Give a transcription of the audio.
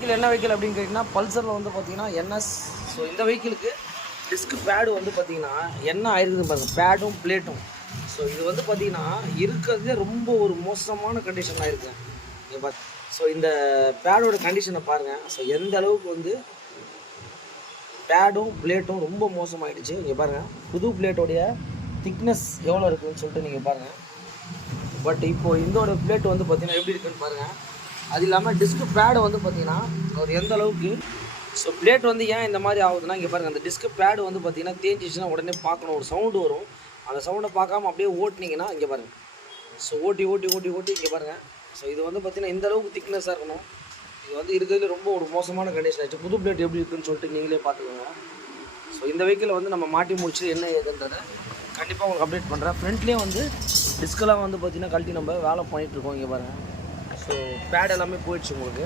Vehicle என்ன vehicle அப்படின்னு கேட்டிங்கன்னா பல்சரில் வந்து பார்த்தீங்கன்னா என்எஸ். ஸோ இந்த வெஹிக்கிளுக்கு டிஸ்க் பேடு வந்து பார்த்தீங்கன்னா என்ன ஆயிருக்குதுன்னு பாருங்கள், பேடும் பிளேட்டும். ஸோ இது வந்து பார்த்தீங்கன்னா இருக்கிறதே ரொம்ப ஒரு மோசமான கண்டிஷன் ஆகிருக்கு இங்கே பார்த்து. ஸோ இந்த பேடோட கண்டிஷனை பாருங்கள். ஸோ எந்த அளவுக்கு வந்து பேடும் பிளேட்டும் ரொம்ப மோசமாகிடுச்சு. இங்கே பாருங்கள் புது பிளேட்டோடைய திக்னஸ் எவ்வளோ இருக்குதுன்னு சொல்லிட்டு நீங்கள் பாருங்கள். பட் இப்போது இதோட பிளேட் வந்து பார்த்தீங்கன்னா எப்படி இருக்குன்னு பாருங்கள். அது இல்லாமல் டிஸ்க் பேடு வந்து பார்த்தீங்கன்னா ஒரு எந்த அளவுக்கு. ஸோ பிளேட் வந்து ஏன் இந்த மாதிரி ஆகுதுன்னா இங்கே பாருங்கள், அந்த டிஸ்க் பேடு வந்து பார்த்தீங்கன்னா தேஞ்சிச்சுன்னா உடனே பார்க்கணும், ஒரு சவுண்டு வரும். அந்த சவுண்டை பார்க்காம அப்படியே ஓட்டினீங்கன்னா இங்கே பாருங்கள். ஸோ ஓட்டி இங்கே பாருங்கள். ஸோ இது வந்து பார்த்தீங்கன்னா இந்த அளவுக்கு திக்னஸாக இருக்கணும். இது வந்து இருக்கிறதுல ரொம்ப ஒரு மோசமான கண்டிஷன் ஆகிடுச்சு. புது பிளேட் எப்படி இருக்குன்னு சொல்லிட்டு நீங்களே பார்த்துக்கோங்க. ஸோ இந்த வெஹிக்கிளை வந்து நம்ம மாட்டி முடிச்சு என்ன ஏதுன்றதை கண்டிப்பாக உங்களுக்கு அப்டேட் பண்ணுறேன். ஃப்ரண்ட்லேயே வந்து டிஸ்கெல்லாம் வந்து பார்த்தீங்கன்னா கழட்டி நம்ம வேலை பண்ணிகிட்ருக்கோம். இங்கே பாருங்கள். ஸோ பேட் எல்லாமே போயிடுச்சு உங்களுக்கு.